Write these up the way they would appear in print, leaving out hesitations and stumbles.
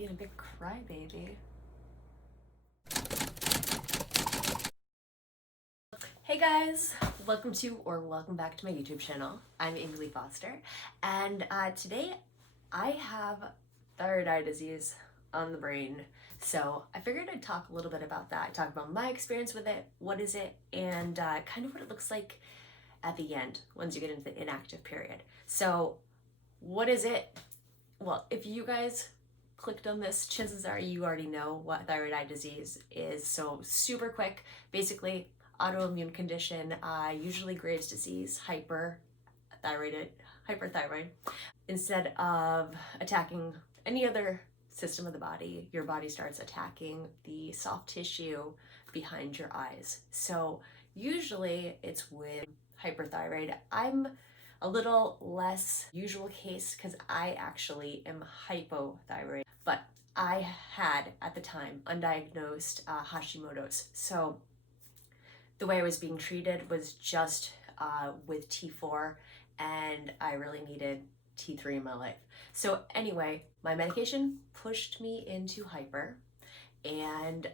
being a big crybaby. Hey guys, welcome back to my YouTube channel. I'm Amy Foster, and today I have thyroid eye disease on the brain. So I figured I'd talk a little bit about that, talk about my experience with it, what is it, and kind of what it looks like at the end once you get into the inactive period. So what is it? Well, if you guys clicked on this, chances are you already know what thyroid eye disease is. So super quick, basically autoimmune condition, usually Graves' disease, hyperthyroid. Instead of attacking any other system of the body, your body starts attacking the soft tissue behind your eyes. So usually it's with hyperthyroid. I'm a little less usual case because I actually am hypothyroid, but I had at the time undiagnosed Hashimoto's. So the way I was being treated was just with T4, and I really needed T3 in my life. So anyway, my medication pushed me into hyper, and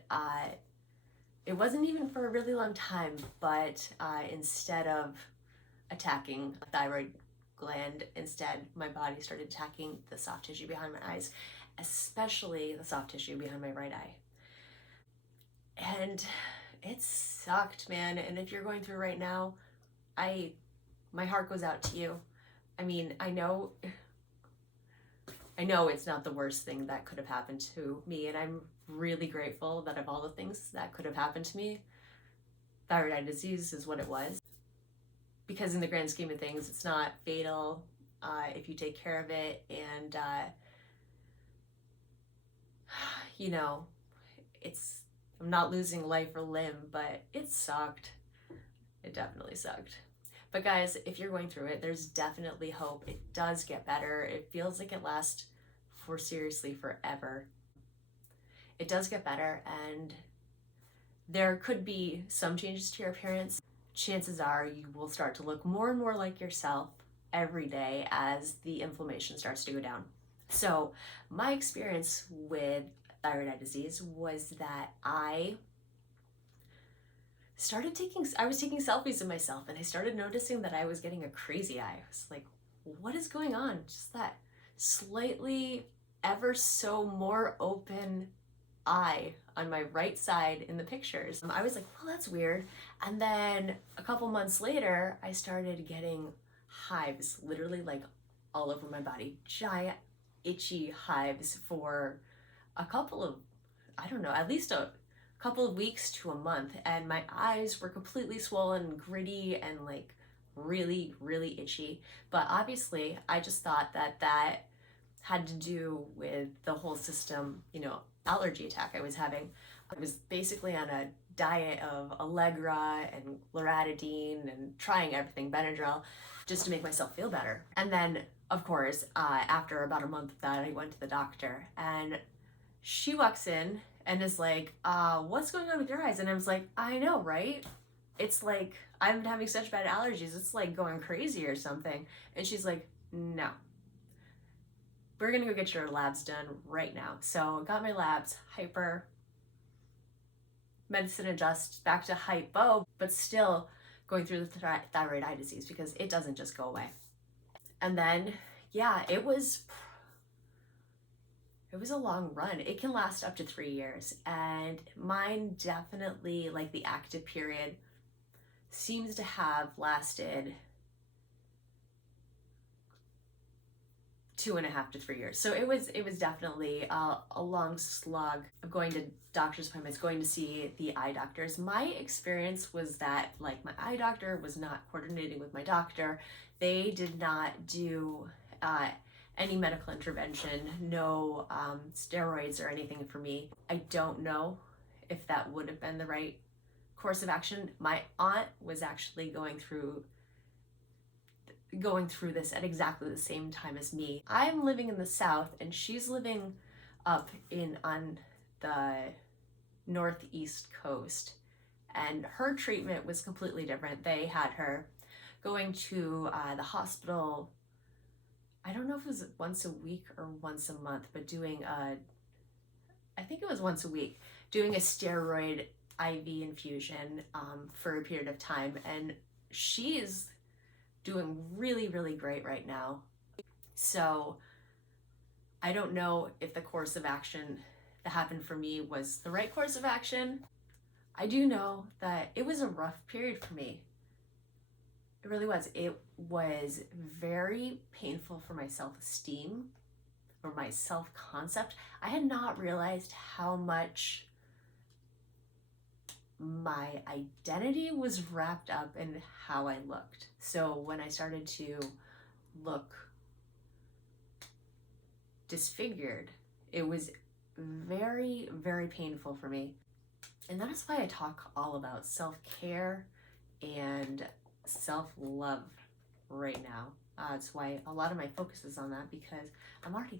it wasn't even for a really long time, but instead of attacking a thyroid gland, instead my body started attacking the soft tissue behind my eyes, especially the soft tissue behind my right eye. And it sucked, man. And if you're going through right now, my heart goes out to you. I mean, I know it's not the worst thing that could have happened to me, and I'm really grateful that of all the things that could have happened to me, thyroid eye disease is what it was. Because in the grand scheme of things, it's not fatal if you take care of it, and I'm not losing life or limb, but it sucked. It definitely sucked. But guys, if you're going through it, there's definitely hope. It does get better. It feels like it lasts for seriously forever. It does get better, and there could be some changes to your appearance. Chances are you will start to look more and more like yourself every day as the inflammation starts to go down. So my experience with thyroid eye disease was that I was taking selfies of myself, and I started noticing that I was getting a crazy eye. I was like, what is going on? Just that slightly ever so more open eye on my right side in the pictures. I was like, well, that's weird. And then a couple months later, I started getting hives, literally like all over my body, giant itchy hives for a couple of, I don't know, at least a couple of weeks to a month. And my eyes were completely swollen, gritty, and like really, really itchy. But obviously, I just thought that had to do with the whole system, allergy attack I was having. I was basically on a diet of Allegra and loratadine and trying everything, Benadryl, just to make myself feel better. And then, of course, after about a month of that, I went to the doctor, and she walks in and is like, what's going on with your eyes? And I was like, I know, right? It's like, I've been having such bad allergies, it's like going crazy or something. And she's like, no. We're gonna go get your labs done right now. So got my labs, hyper, medicine adjust, back to hypo, but still going through the thyroid eye disease because it doesn't just go away. And then, yeah, it was a long run. It can last up to 3 years, and mine definitely, like the active period, seems to have lasted 2.5 to 3 years. So it was definitely a long slog of going to doctor's appointments, going to see the eye doctors. My experience was that like my eye doctor was not coordinating with my doctor. They did not do any medical intervention, no steroids or anything for me. I don't know if that would have been the right course of action. My aunt was actually going through this at exactly the same time as me. I'm living in the south, and she's living up on the northeast coast, and her treatment was completely different. They had her going to the hospital, I don't know if it was once a week or once a month, but doing a I think it was once a week, doing a steroid IV infusion for a period of time. And she's doing really, really great right now. So I don't know if the course of action that happened for me was the right course of action. I do know that it was a rough period for me. It really was. It was very painful for my self-esteem or my self-concept. I had not realized how much my identity was wrapped up in how I looked. So when I started to look disfigured, it was very, very painful for me. And that is why I talk all about self-care and self-love right now. That's why a lot of my focus is on that, because I'm like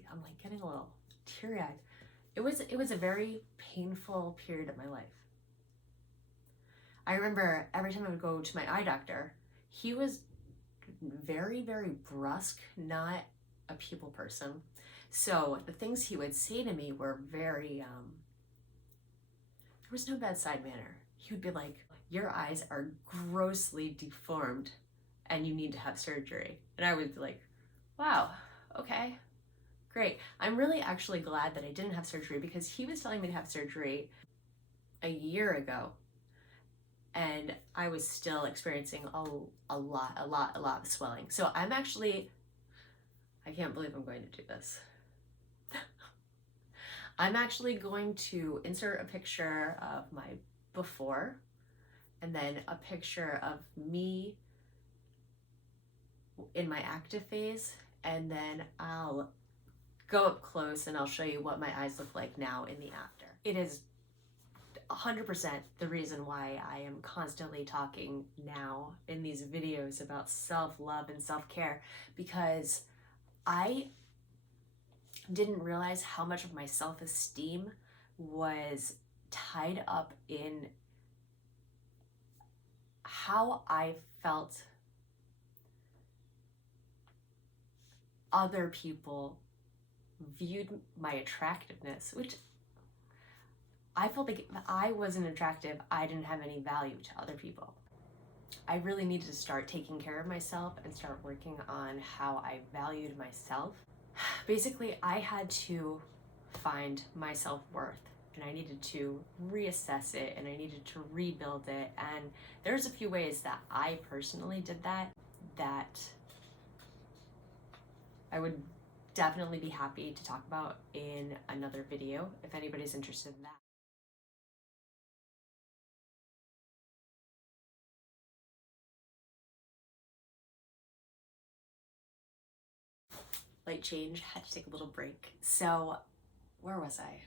getting a little teary-eyed. It was a very painful period of my life. I remember every time I would go to my eye doctor, he was very, very brusque, not a people person. So the things he would say to me were very, there was no bedside manner. He would be like, your eyes are grossly deformed and you need to have surgery. And I would be like, wow, okay, great. I'm really actually glad that I didn't have surgery, because he was telling me to have surgery a year ago. And I was still experiencing a lot of swelling. So I can't believe I'm going to do this. I'm actually going to insert a picture of my before and then a picture of me in my active phase, and then I'll go up close and I'll show you what my eyes look like now in the after. It is 100% the reason why I am constantly talking now in these videos about self-love and self-care, because I didn't realize how much of my self-esteem was tied up in how I felt other people viewed my attractiveness, which I felt like if I wasn't attractive, I didn't have any value to other people. I really needed to start taking care of myself and start working on how I valued myself. Basically, I had to find my self-worth, and I needed to reassess it, and I needed to rebuild it. And there's a few ways that I personally did that I would definitely be happy to talk about in another video if anybody's interested in that. Light change, had to take a little break. So where was I?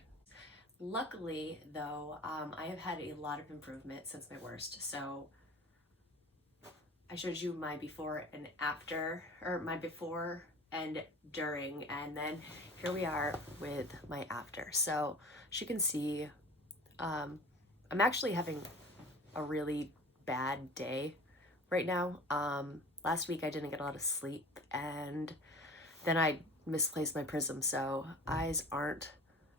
Luckily though, I have had a lot of improvement since my worst. So I showed you my before and after, or my before and during, and then here we are with my after. So as you can see, I'm actually having a really bad day right now. Last week I didn't get a lot of sleep, and then I misplaced my prism, so eyes aren't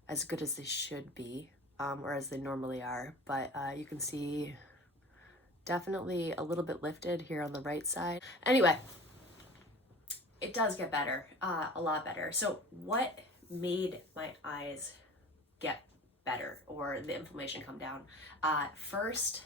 as good as they should be, or as they normally are, but you can see definitely a little bit lifted here on the right side. Anyway, it does get better, a lot better. So what made my eyes get better or the inflammation come down? First,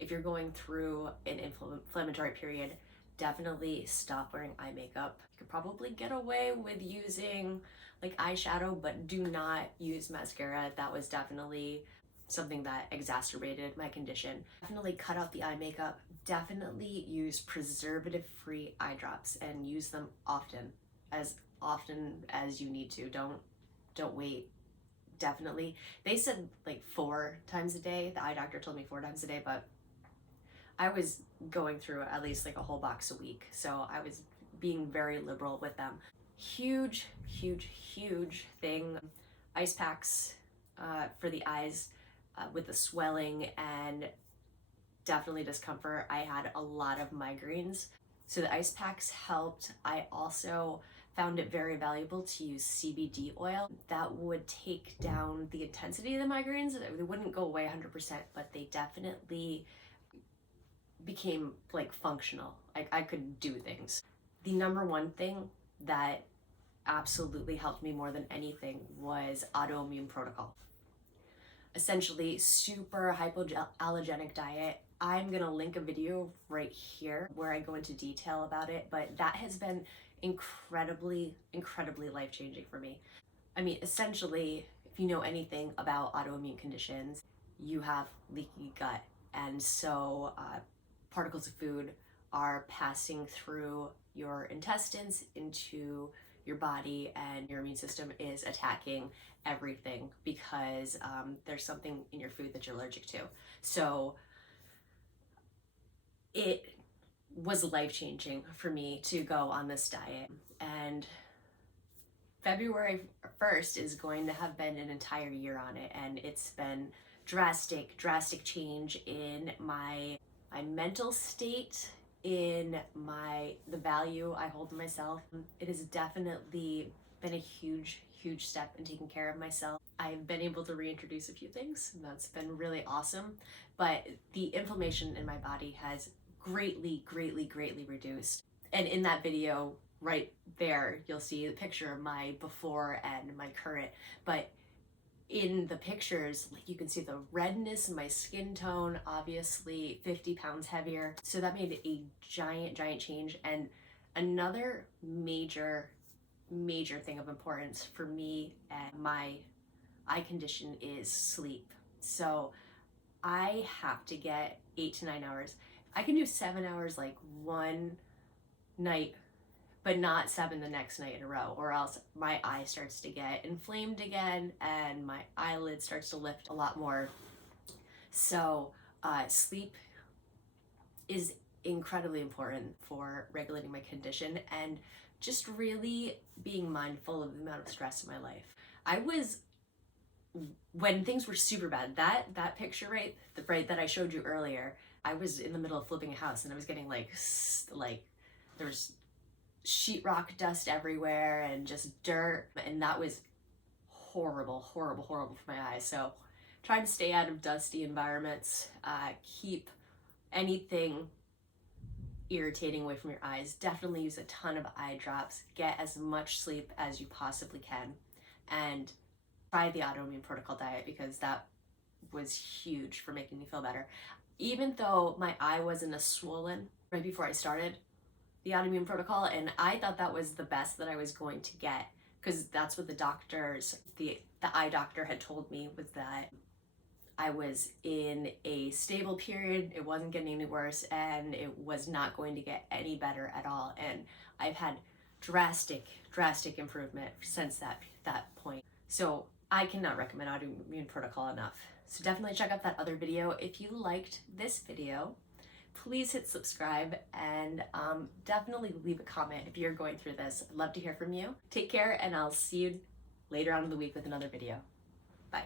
if you're going through an inflammatory period, definitely stop wearing eye makeup. You could probably get away with using like eyeshadow, but do not use mascara. That was definitely something that exacerbated my condition. Definitely cut out the eye makeup. Definitely use preservative-free eye drops and use them often as you need to. Don't wait. Definitely. They said like 4 times a day. The eye doctor told me 4 times a day, but I was going through at least like a whole box a week. So I was being very liberal with them. Huge thing. Ice packs for the eyes with the swelling and definitely discomfort. I had a lot of migraines, so the ice packs helped. I also found it very valuable to use CBD oil. That would take down the intensity of the migraines. They wouldn't go away 100%, but they definitely became like functional. I could do things. The number one thing that absolutely helped me more than anything was autoimmune protocol. Essentially, super hypoallergenic diet. I'm gonna link a video right here where I go into detail about it, but that has been incredibly life-changing for me. I mean, essentially, if you know anything about autoimmune conditions, you have leaky gut, and so particles of food are passing through your intestines into your body, and your immune system is attacking everything because there's something in your food that you're allergic to. So it was life-changing for me to go on this diet, and February 1st is going to have been an entire year on it, and it's been drastic change in my mental state, in the value I hold in myself. It has definitely been a huge step in taking care of myself. I've been able to reintroduce a few things, and that's been really awesome, but the inflammation in my body has greatly reduced. And in that video right there, you'll see the picture of my before and my current, but in the pictures, like, you can see the redness in my skin tone, obviously 50 pounds heavier. So that made a giant change. And another major thing of importance for me and my eye condition is sleep. So I have to get 8 to 9 hours. I can do 7 hours like one night, but not 7 the next night in a row, or else my eye starts to get inflamed again and my eyelid starts to lift a lot more. So sleep is incredibly important for regulating my condition and just really being mindful of the amount of stress in my life. When things were super bad, that picture right that I showed you earlier, I was in the middle of flipping a house and I was getting like there's sheetrock dust everywhere and just dirt, and that was horrible for my eyes. So try to stay out of dusty environments, keep anything irritating away from your eyes. Definitely use a ton of eye drops, get as much sleep as you possibly can, and try the autoimmune protocol diet, because that was huge for making me feel better. Even though my eye wasn't as swollen right before I started the autoimmune protocol, and I thought that was the best that I was going to get, because that's what the eye doctor had told me, was that I was in a stable period, it wasn't getting any worse, and it was not going to get any better at all. And I've had drastic improvement since that point. So I cannot recommend autoimmune protocol enough. So definitely check out that other video. If you liked this video, please hit subscribe, and definitely leave a comment if you're going through this. I'd love to hear from you. Take care, and I'll see you later on in the week with another video. Bye.